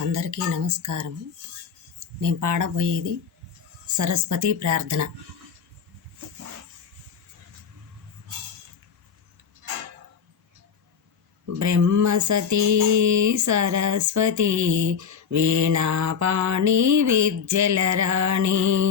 అందరికీ నమస్కారం. నేను పాడబోయేది సరస్వతి ప్రార్థన. బ్రహ్మసతీ సరస్వతి వీణాపాణి విద్యలరాణి,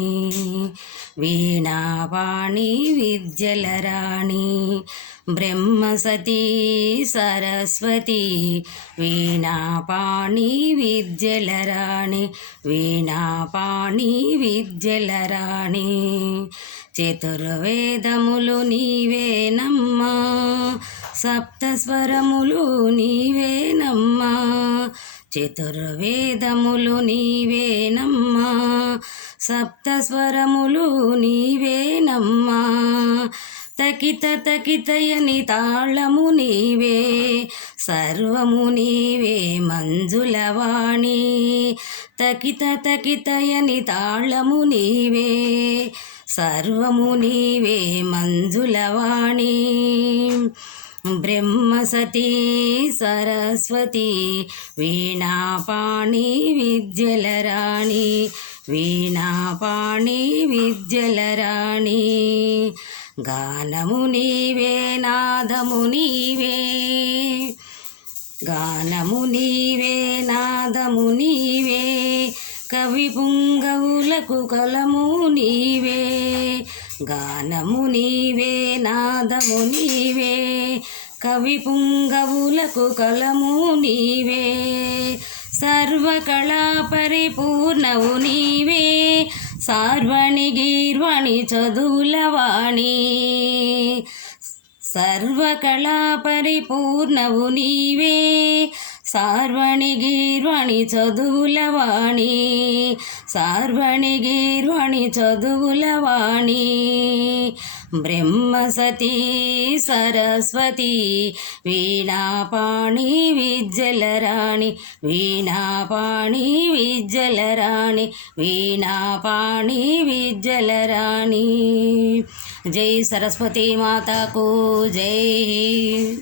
వీణాపాణి విద్యలరాణి. బ్రహ్మసతీ సరస్వతి వీణాపాణి విద్యలరాణి, వీణాపాణి విద్యలరాణి. చతుర్వేదములు నీవేనమ్మా, సప్తస్వరములు నీవేనమ్మా. చతుర్వేదములు నీవేనమ్మా, సప్తస్వరములు నీవేనమ్మా. తకిత తకితయని తాళము నీవే, సర్వము నీవే మంజులవాణి. తకిత తకితయని తాళము నీవే, సర్వము నీవే మంజులవాణి. బ్రహ్మసతీ సరస్వతి వీణాపాణి విద్యలరాణి, వీణాపాణి విద్యలరాణి. గానము నీవే నాదము నీవే, గానము నీవే నాదము నీవే. కవి పుంగవులకు కలము నీవే, గానము నీవే నాదము నీవే. కవి పుంగవులకు కలము నీవే. సర్వకళా పరిపూర్ణవు నీవే, సార్వణి గీర్వణి చదువులవాణి. సర్వకళా పరిపూర్ణవు నీవే, సార్వణి గీర్వణి చదువులవాణి. సార్వణి గీర్వణి చదువులవాణి. బ్రహ్మసతీ సరస్వతి వీణాపాణి విద్యలరాణి, వీణాపాణి విద్యలరాణి, వీణాపాణి విద్యలరాణి. జై సరస్వతి మాతాకు జై.